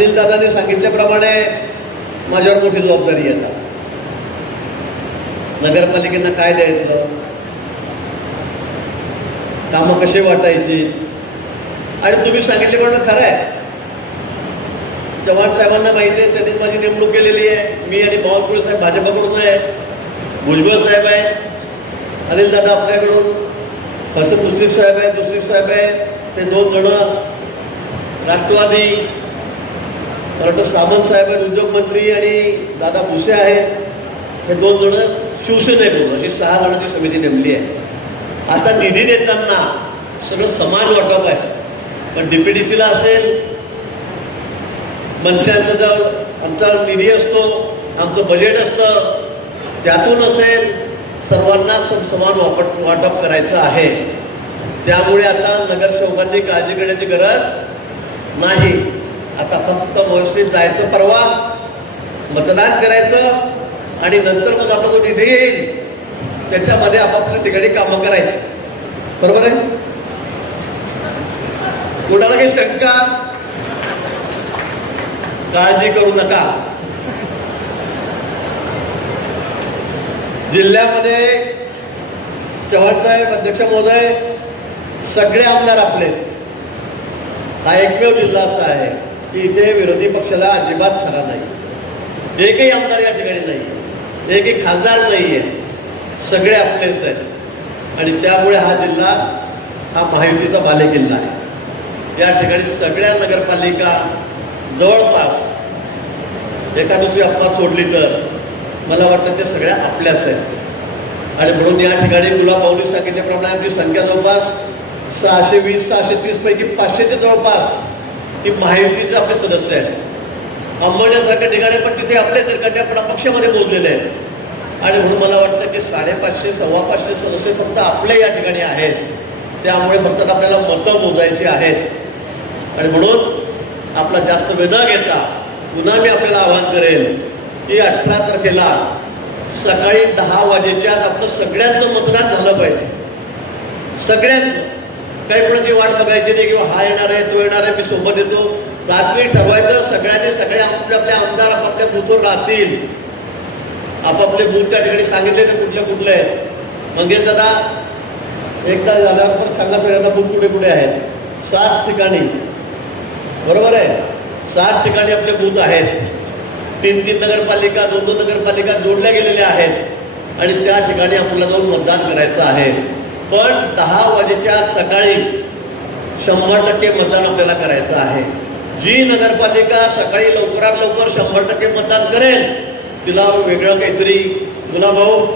अनिल दादांनी सांगितल्याप्रमाणे माझ्यावर मोठी जबाबदारी आहे. आता नगरपालिकेनं काय द्यायचं, कामं कसे वाटायची, आणि तुम्ही सांगितल्याप्रमाणे खरं आहे. चव्हाण साहेबांना माहिती आहे, त्यांनी माझी नेमणूक केलेली आहे. मी आणि बावनकुळे साहेब भाजपकडून आहे, भुजबळ साहेब आहेत, अनिल दादा आपल्याकडून, हसन मुश्रीफ साहेब आहेत, मुश्रीफ साहेब आहेत, ते 2 जण राष्ट्रवादी, मला वाटतं सामंत साहेब आहेत उद्योगमंत्री, आणि दादा भुसे आहेत, हे 2 जण शिवसेनेकडून, अशी 6 जणांची समिती नेमली आहे. आता निधी देताना सगळं समान वाटप आहे. पण DPDCला असेल, मंत्र्यांचा जो आमचा निधी असतो, आमचं बजेट असतं, त्यातून असेल, सर्वांना समान वाटप करायचं आहे. त्यामुळे आता नगरसेवकांनी काळजी करण्याची गरज नाही. आता फक्त व्यवस्थित जायचं, परवा मतदान करायचं, आणि नंतर मग आपला जो निधी येईल त्याच्यामध्ये आपापल्या ठिकाणी कामं करायची. बरोबर आहे? कोणाला काही शंका, काळजी करू नका. जिल्ह्यामध्ये चव्हाण साहेब, अध्यक्ष महोदय, सगळे आमदार आपलेत. हा एकमेव जिल्हा असा आहे की इथे विरोधी पक्षाला अजिबात खरा नाही. एकही आमदार या ठिकाणी नाही आहे, एकही खासदार नाही आहे, सगळे आपलेच आहेत. आणि त्यामुळे हा जिल्हा हा महायुतीचा बालेकिल्ला आहे. या ठिकाणी सगळ्या नगरपालिका जवळपास एका दुसरी अपवाद सोडली तर मला वाटतं ते सगळ्या आपल्याच आहेत. आणि म्हणून या ठिकाणी गुलाबभाऊंनी सांगितल्याप्रमाणे आमची संख्या जवळपास 620-630 पैकी 500च्या जवळपास ही महायुतीचे आपले सदस्य आहेत. अंबरनाथसारख्या ठिकाणी पण तिथे आपले सरकारच्या पण पक्षामध्ये मोजलेले आहेत. आणि म्हणून मला वाटतं की 550-525 सदस्य फक्त आपले या ठिकाणी आहेत. त्यामुळे फक्त आपल्याला मतं मोजायची आहेत. आणि म्हणून आपला जास्त वेळ न घेता पुन्हा मी आपल्याला आवाहन करेल की 18 तारखेला सकाळी 10 वाजेच्या आत आपलं सगळ्यांचं मतदान झालं पाहिजे. सगळ्यांचं, काही कोणाची वाट बघायची नाही किंवा हा येणार आहे, तो येणार आहे, मी सोबत येतो. रात्री ठरवायचं, सगळ्यांनी सगळे आपापले आमदार आपापल्या बूथवर राहतील. आपापले बूथ त्या ठिकाणी सांगितले तर कुठले कुठले आहेत. मंगेश दादा एकदा झाल्यावर पण सांगा सगळ्यांना बूथ कुठे कुठे आहेत. 7 ठिकाणी, बरोबर आहे, 7 ठिकाणी आपले बूथ आहेत. 3-3 नगरपालिका, 2-2 नगरपालिका जोडल्या गेलेल्या आहेत. आणि त्या ठिकाणी आपल्याला जाऊन मतदान करायचं आहे. पण 10 वाजेच्या आत सकाळी 100% मतदान आपल्याला करायचं आहे. जी नगरपालिका सकाळी लवकरात लवकर 100% मतदान करेल तिला वेगळं काहीतरी गुलाबभाऊ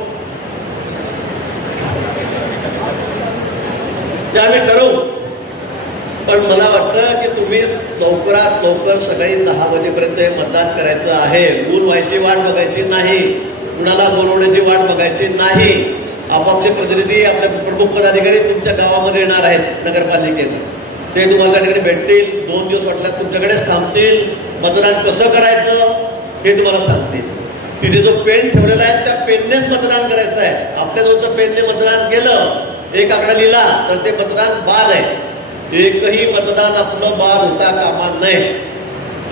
ते आम्ही ठरवू. पण मला वाटतं की तुम्ही लवकरात लवकर सकाळी 10 वाजेपर्यंत मतदान करायचं आहे. ऊन व्हायची वाट बघायची नाही, कुणाला बोलवण्याची वाट बघायची नाही. आपापले प्रतिनिधी, आपले प्रमुख पदाधिकारी तुमच्या गावामध्ये येणार आहेत नगरपालिकेत. ते तुम्हाला त्या ठिकाणी भेटतील, 2 दिवस वाटल्यास तुमच्याकडेच थांबतील. मतदान कसं करायचं हे तुम्हाला सांगतील. तिथे जो पेन ठेवलेला आहे त्या पेननेच मतदान करायचं आहे. आपल्या जवळचं पेनने मतदान केलं, एक आकडा लिहिला तर ते मतदान बाद आहे. एकही मतदान आपलं बाद होता कामा नये.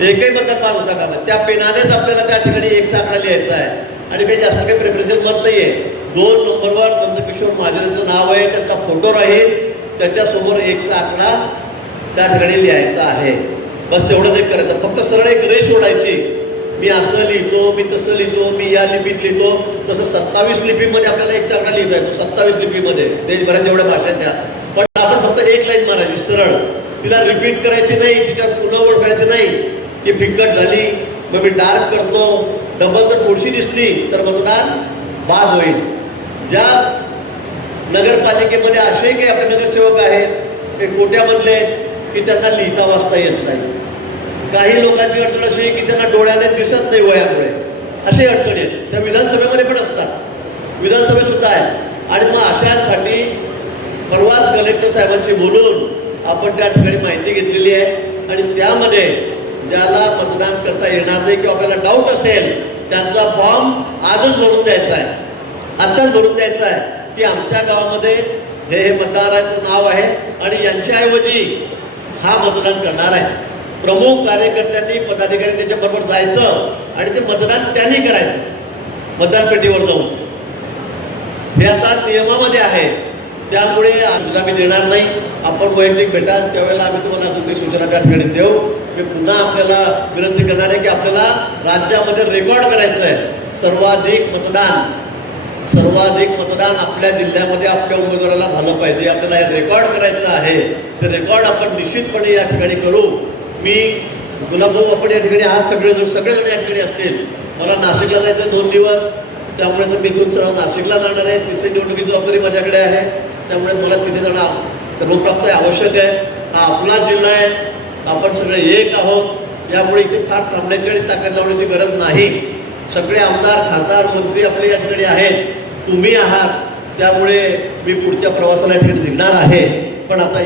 एकही मतदान बाद होता कामा. त्या पेनानेच आपल्याला त्या ठिकाणी 1चा आकडा लिहायचा आहे. आणि काही जास्त काही प्रेफरन्शियल मत नाही आहे. 2 नंबरवर नंदकिशोर महाजनांचं नाव आहे, त्यांचा फोटो राहील, त्याच्यासमोर 1चा आकडा त्या ठिकाणी लिहायचा आहे. बस तेवढंच एक करायचं. फक्त सरळ एक रेष ओढायची. मी असं लिहितो, मी तसं लिहितो, मी या लिपीत लिहितो. तसं 27 लिपीमध्ये आपल्याला 1चा आकडा लिहिता येतो. 27 लिपीमध्ये देशभरात जेवढ्या भाषा त्या. पण आपण फक्त एक लाईन मारायची सरळ, तिला रिपीट करायची नाही, तिच्या पुन्हा ओळखायची नाही की फिक्कट झाली मग मी डार्क करतो. डबल जर थोडीशी दिसली तर मतदान बाद होईल. ज्या नगरपालिकेमध्ये असे काही आपले नगरसेवक आहेत ते कोट्यामधले की त्यांना लिहिता वाचता येत नाही. काही लोकांची अडचण अशी की त्यांना डोळ्याने दिसत नाही वयामुळे, असे अडचणी आहेत. त्या विधानसभेमध्ये पण असतात, विधानसभेत सुद्धा आहेत. आणि मग अशांसाठी परवाच कलेक्टर साहेबांशी बोलून आपण त्या ठिकाणी माहिती घेतलेली आहे. आणि त्यामध्ये ज्याला मतदान करता येणार नाही किंवा आपल्याला डाऊट असेल त्यांचा फॉर्म आजच भरून द्यायचा आहे, आत्ताच भरून द्यायचा आहे की आमच्या गावामध्ये हे मतदाराचं नाव आहे आणि यांच्याऐवजी हा मतदान करणार आहे. प्रमुख कार्यकर्त्यांनी पदाधिकारी त्याच्याबरोबर जायचं आणि ते मतदान त्यांनी करायचं मतदान पेटीवर जाऊन. हे आता नियमामध्ये आहे. त्यामुळे सुद्धा मी देणार नाही. आपण वैयक्तिक भेटाल त्यावेळेला आम्ही तुम्हाला तुमची सूचना त्या ठिकाणी देऊ. मी पुन्हा आपल्याला विनंती करणार आहे की आपल्याला राज्यामध्ये रेकॉर्ड करायचं आहे. सर्वाधिक मतदान आपल्या जिल्ह्यामध्ये आपल्या उमेदवाराला झालं पाहिजे. आपल्याला हे रेकॉर्ड करायचं आहे. ते रेकॉर्ड आपण निश्चितपणे या ठिकाणी करू. मी गुलाबभाऊ आपण या ठिकाणी आहात, सगळेजण या ठिकाणी असतील. मला नाशिकला जायचं 2 दिवस, त्यामुळे तर मी इथून सर्व नाशिकला जाणार आहे. तिथे निवडणुकीची जबाबदारी माझ्याकडे आहे. त्यामुळे मला तिथे जाणं सर्वप्राप्त आवश्यक आहे. हा आपला जिल्हा आहे, आपण सगळे एक आहोत. यामुळे इथे फार थांबण्याची आणि ताकद लावण्याची गरज नाही. सगळे आमदार खासदार मंत्री आपले या ठिकाणी आहेत, तुम्ही आहात. त्यामुळे मी पुढच्या प्रवासाला या ठिकाणी निघणार आहे. पण आता